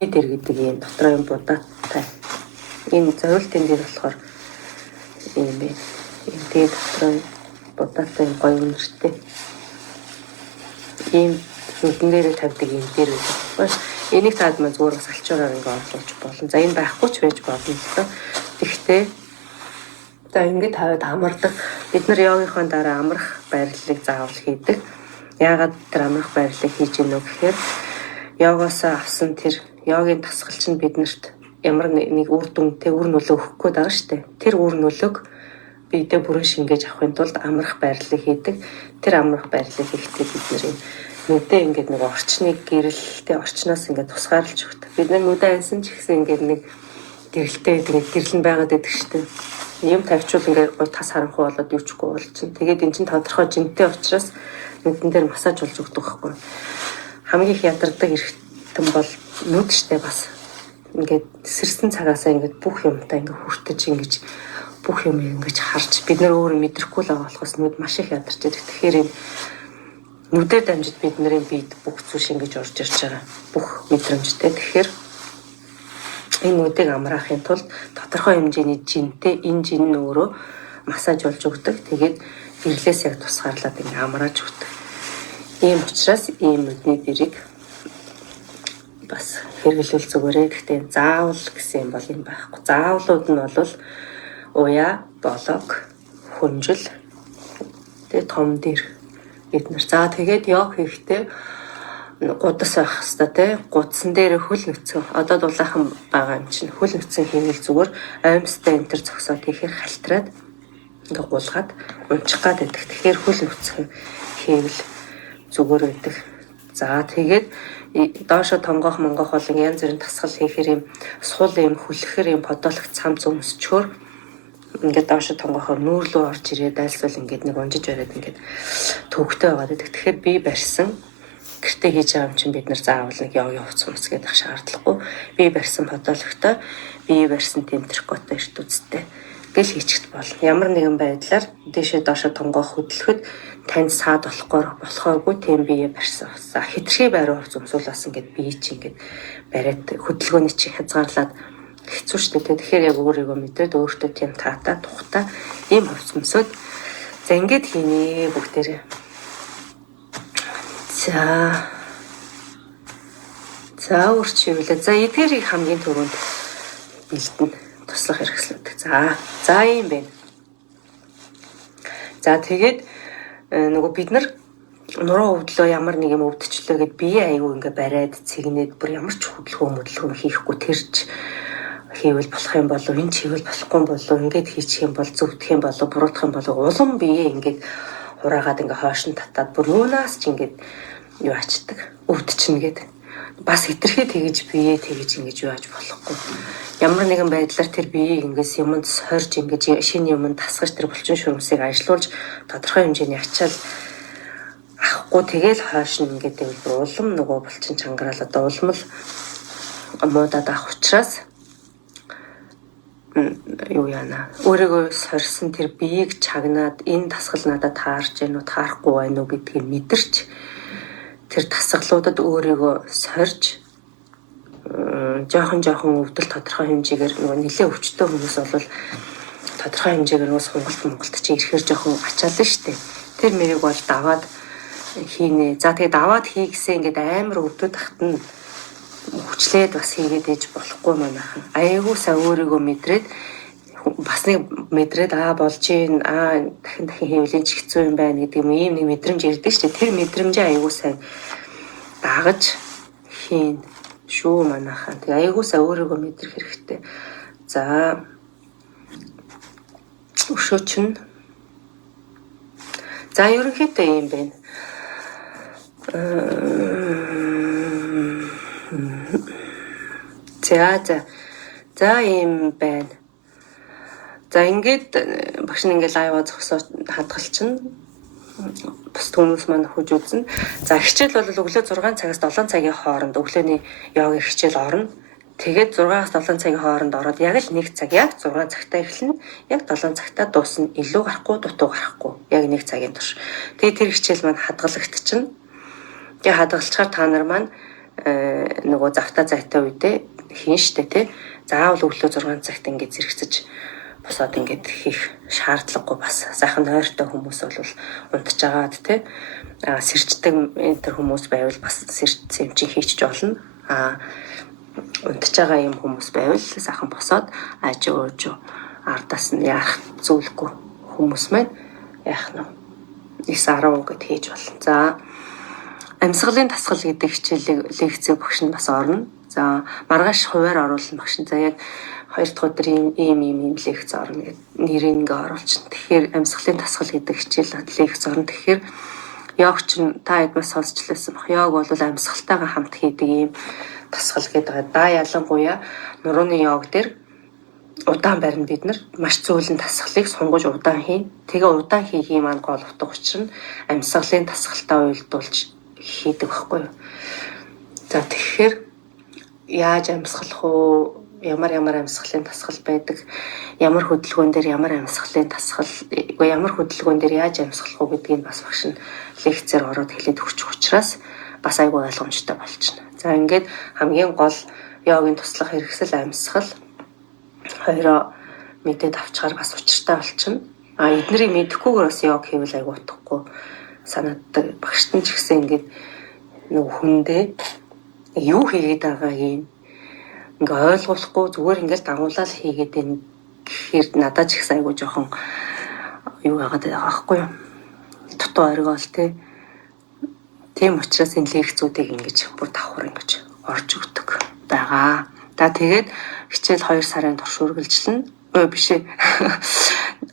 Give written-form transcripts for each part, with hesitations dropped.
дээр гэдэг юм дотроо юм будаатай. Энэ зориултын дээр болохоор юм бэ. Энэ дээр дотроо будаатай гоё үнэртэй. Ийм нүдэн дээрээ тавьдаг юм дээр үү. Энийг таад маа зүгээр бас алчуураар ингээ оруулж болно. За энэ байхгүй ч байж болно л доо. Тэгэхдээ за ингээд тавиад амардаг. Бид нар йогийнхоо дараа амрах байрлалыг заавал хийдэг. Яагаад тэр амрах байрлалыг хийж гэнэ вэ гэхээр йогоосоо авсан тэр йогийн тасгалч нь биднэрт ямар нэг үр дүнтэй үр нөлөө өгөх гээд байгаа штэ. Тэр үр нөлөөг бидээ бүрэн шингээж авахын тулд амрах байрлалыг хийдэг. Тэр амрах байрлалыг хийхдээ бид нэр нүдээ ингээд нэг орчныг гэрэлтэй орчноос ингээд тусгаарлаж өгдөг. Бид нар нүдээ ансан ч гэсэн ингээд нэг гэрэлтэй тэгээд гэрэл нь байгаад байдаг штэ. Юм тавьчвал ингээд гой тас харанхуй болоод юу чгүй болчихно. Тэгээд эн чинь тодорхой жинтэй учраас нүдэн дээр массаж болж өгдөг байхгүй. Хамгийн их ядардаг эргэтэн бол нүд штэ бас. Ингээд сэрсэн цагаасаа ингээд бүх юмтай ингээд хүртэж ингэж бүх юм ингэж харж бид нар өөрөө мэдрэхгүй л байгаа болохоос нүд маш их ядарч байдаг. Тэгэхээр энэ нүдээр дамжиж бид нарын биед бүх зүйл шингэж орж ирж байгаа. Бүх мэдрэмжтэй. Тэгэхээр энэ нүдийг амраахын тулд тодорхой хэмжээний жинтэй энэ жин нь өөрөө массаж болж өгдөг. Тэгээд гэрлээс яг тусгаарлаад ингэ амрааж өгдөг. Ийм учраас ийм нүдний дэрийг бас хэрэглүүл зүгээрээ. Гэхдээ заавал гэсэн юм бол юм байхгүй. Заавлууд нь бол уяа, болог, хүнжил, тэгээ том дэр эднэр. За тэгээд йог хийхдээ гудас байх хэвээр те гудсан дээр хөл нүцгэн одоо дулаахан байгаа юм чинь хөл нүцгэн хийгээл зүгээр аимстай энэ төр зогсоод хийхээр халтраад ингээ гулгаад унчих гад байдаг. Тэгэхээр хөл нүцгэн хийвэл зүгээр байдаг. За тэгээд доошо тонгоох монгоох болон янз бүрийн тасгал хийхээр юм сул юм хүлэхээр юм подоологч цамц өмсчөөр ингээд доошо тонгоохоор нүүрлөө орж ирээд айлсвал ингээд нэг унжиж бариад ингээд төвөгтэй байгаад байдаг. Тэгэхээр би барьсан гэртээ хийж байгаа юм чинь бид нар заавал нэг йогийн хувцас хүмүүс гэдэг шаардлагагүй. Би барьсан подоологтой, би барьсан тэмтрикотой эрт үзтэй гэл хийчихд болно. Ямар нэгэн байдлаар дэшээ доошо тонгоох хөдөлгөхөд танд саад болохооргүй тийм бие барьсан. За хитрхи байруу хувцас өмсүүлсэн ингээд бие чи ингээд бариад хөдөлгөөний чи хязгаарлаад хэцүү шүү дээ. Тэгэхээр яг өөрийгөө мэдрээд өөртөө тийм таатай тухтай ийм хувцас өмсөд за ингээд хийнэ бүгдээрээ. За үрчивлээ. За эдгээрийг хамгийн түрүүнд бэлдэнэ. Туслах хэрэгслүүд. За юм байна. За тэгээд нөгөө бид нар нуруу өвдлөө ямар нэг юм өвдчлөө гэд бие аягүй ингээ бариад цэгнээд бүр ямар ч хөдөлгөөн хийхгүй тэрч хийвэл болох юм болов энэ чивэл болохгүй болов ингээд хийчих юм бол зөвдөх юм болов буруутгах юм болов улам бие ингээд хураагаад ингээ хойш нь татаад бүр юунаас ч ингээд юу ачдаг өвдчихнэ гэд бас хитрхи тэгэж бие тэгэж ингэж юу аж болохгүй. Ямар нэгэн байдлаар тэр биеийг ингээс юмд сорж ингэж шинэ юмд тасгаж тэр булчин шүмсийг ажилуулж тодорхой хэмжээний ачаал авахгүй тэгэл хойш нь ингээд тэгвэл улам нөгөө булчин чангараал одоо улам л муудаад авах учраас юу яана өөрийгөө сорьсон тэр биеийг чагнаад энэ тасгал надад таарч гэнэ үү таарахгүй байна уу гэдгийг мэдэрч тэр тасгалуудад өөрийгөө сорж жоохон өвдөл тодорхой хэмжээгээр нөгөө нэлээ өвчтөе хүмүүс бол тодорхой хэмжээгээр нуус Монголд чи ирэхээр жоохон ачаална штэ. Тэр мэрийг бол даваад хийнэ. За тэгээд даваад хийгсээ ингээд амар өвдөд тахт нь хүчлээд бас хийгээд ээж болохгүй манайхан. Айгуу сайн өөрийгөө мэдрээд бас нэг мэдрээд болж гин дахин хийвэл ч хэцүү юм байна гэдэг юм ийм нэг мэдрэмж ирдэг штэ. Тэр мэдрэмжээ айгуу сайн дагаж хийн шүү манайхан. Тэгээ айгуу сайн өөрийгөө мэдрэх хэрэгтэй. За өшөөч нь. За ерөнхийдөө юм байна. За юм байна. За ингээд багш нь ингээд лайва зогсоо хадгалчихна. Бус хүмүүс маань хож үзнэ. За хичээл бол өглөө 6 цагаас 7 цагийн хооронд өглөөний йогийн хичээл орно. Тэгээд 6-аас 7 цагийн хооронд ороод яг л 1 цаг яг 6 цагтаа эхэлнэ. Яг 7 цагтаа дуусна. Илүү гарахгүй, дутуу гарахгүй. Яг 1 цагийн турш. Тэгээд тэр хичээл маань хадгалагдчихна. Тэгээд хадгалчихаар та нар маань нөгөө завта зайтай үедээ хийн штэ тий. Заавал өглөө 6 цагт ингээд зэрэгцэж босоод ингээд хийх шаардлагагүй бас. Сайхан нойртой хүмүүс бол унтжгаад тий. Сэрждэг энэ төр хүмүүс байвал бас сэмчин хийчих болно. Унтж байгаа юм хүмүүс байвал сайхан босоод ажуу ардаас нь яах зүйлгүй хүмүүс маань яах нь 9-10 гэд хийж болно. За амьсгалын дасгал гэдэг хичээлийг лекцээ багш нь бас орно. За маргааш хуваар оруулна багш нь. За яг 2 дахь өдөр ийм лекц орно гэд нэрийг ингээ оруулчихна. Тэгэхээр амьсгалын дасгал гэдэг хичээл лекц орно. Тэгэхээр йог чинь та хэд бас сонсчлээсэн баг. Йог бол амьсгалтайгаа хамт хийдэг ийм дасгал гэдэг. Да ялангуяа нурууны йог дээр удаан барина бид нар маш зөөлөн дасгалыг сунгаж удаан хийн. Тэгээ удаан хийхийг маань гол утга учир нь амьсгалын дасгалтаа уйлдуулж хийдэг байхгүй юу. За тэгэхээр яаж амьсгалах уу? Ямар амьсгалын дасгал байдаг? Ямар хөдөлгөөн дээр ямар амьсгалын дасгал, ямар хөдөлгөөн дээр яаж амьсгалах уу гэдгийг бас багш нь лекцээр ороод хэлээд өгчих учраас бас айгүй ойлгомжтой болчихно. За ингээд хамгийн гол йогийн туслах хэрэгсэл амьсгал хоёроо мэдээд авчгаар бас учиртай болчихно. Эднэрийг мэдэхгүйгээр бас йог хийвэл айгүй утгагүй санагддаг. Багшд нь ч гэсэн ингээд нэг хүндээ юу хийгээд байгаагийг ингээ ойлгуулахгүй зүгээр ингээд дагуулаад хийгээд байна гэхээр надад ч ихсэн айгүй жоохон юу яагаад байгаа байхгүй юу. Дутуу оргиол тийм учраас энэ лекцүүдийг ингэж бүр давхар ингэж орж өгдөг байгаа. За тэгээд хичээл 2 сарын турш үргэлжилнэ. Биш ээ.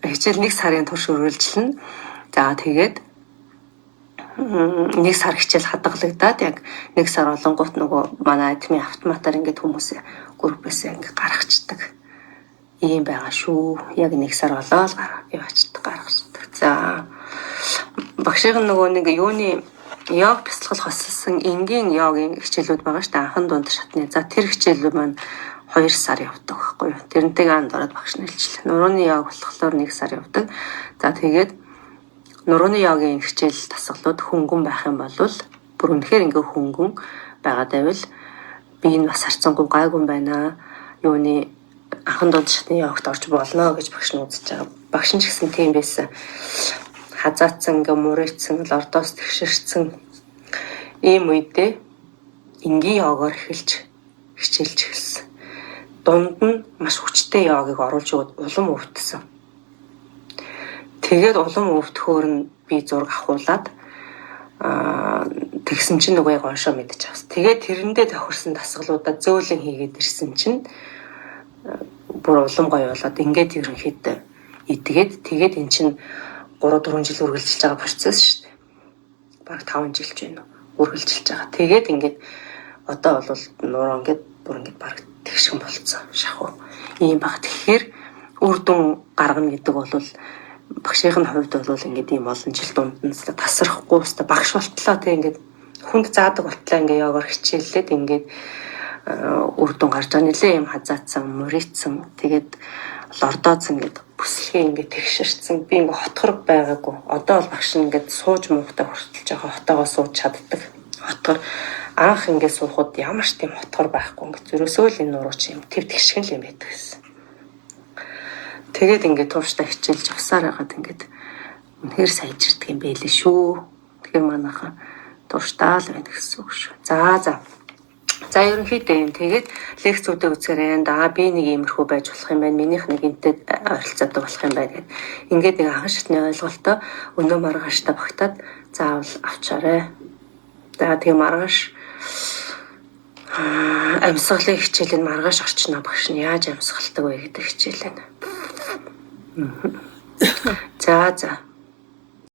Хичээл 1 сарын турш үргэлжилнэ. За тэгээд 1 сар хичээл хадгалагдаад яг 1 сар олонгууд нөгөө манай админ автоматар ингээд хүмүүс группээс ингээд гаргацдаг. Ийм байгаа шүү. Яг 1 сар болоод яваачдаг гаргацдаг. За багшийн нөгөө нэг юуны йог бясалгал хослсон энгийн йогийн хичээлүүд байгаа шүү дээ. Анхан дунд шатны. За тэр хичээлүүд маань 2 сар явдаг байхгүй юу. Тэрнтэйг анд ороод багш нэлжлээ. Нурууны йог болохоор 1 сар явдаг. За тэгээд нурууны йогийн хичээл дасгалууд хөнгөн байх юм бол бүр үнэхээр ингээ хөнгөн байгаад байвал би энэ бас харцангуй гайгүй байна. Юуны анхан дунд шатны йогт орж болно гэж багш нь үзэж байгаа. Багш нь ч гэсэн тийм байсан. Хазаацсан, ингээ муурайцсан, лордоос тэгшэрсэн ийм үедээ энгийн йогоор эхэлж хичээлж эхэлсэн. Дунд нь маш хүчтэй йогийг оруулж улам өвдсөн. Тэгээд улам өвдөхөөр нь би зураг авахуулаад тэгсэн чинь нөгөө яг оншоо мэдчих авсан. Тэгээд тэрэндээ тохирсон дасгалуудаа зөөлөн хийгээд ирсэн чинь бүр улам гоё болоод ингээд ерөнхийдөө идгээд тэгээд эн чинь 3-4 жил үргэлжилж байгаа процесс шүү дээ. Бараг 5 жил ч байна уу үргэлжилж байгаа. Тэгээд ингээд одоо бол нуруу ингээд бүр ингээд бараг тэгшгэн болцсон шахуу. Ийм баг. Тэгэхээр үр дүн гаргана гэдэг бол багшийн хувьд бол ингээд ийм олон жил дунд нь тасрахгүй өстой багш болтлоо тийм ингээд хүнд заадаг болтлоо ингээд йогоор хичээллээд ингээд үр дүн гарч байгаа нэлээ юм хазаацсан, мөрийцсэн. Тэгээд лордооц ингээд бүслэгээ ингээд тэгшэрсэн. Би ингээд хотгор байгаагүй. Одоо бол багш ингээд сууж муухтай хүртэлж байгаа хотоогоо сууж чаддаг. Хотгор анх ингээд суухад ямар ч тийм хотгор байхгүй ингээд зөрөөсөө л энэ нурууч юм тэв тэгшгэн л юм байдаг гэсэн. Тэгээд ингээд тууштай хичээлж авсаар хагаад ингээд үнэхээр сайжирдаг юм байлээ шүү. Тэгэхээр манайхан тууштай л байна гэсэн үг шүү. За ерөнхийдөө юм. Тэгээд лекцүүдээ үзгээрэй. Би нэг иймэрхүү байж болох юм байна. Минийх нэг энтэй ойролцоотой болох юм байна гэд. Ингээд нэг анхан шатны ойлголтоо өнөө маргааштай багтаад заавал авчаарай. За тийм маргааш амьсгалын хичээл нь маргааш орчно багш нь яаж амьсгалдаг вэ гэдэг хичээл байна. За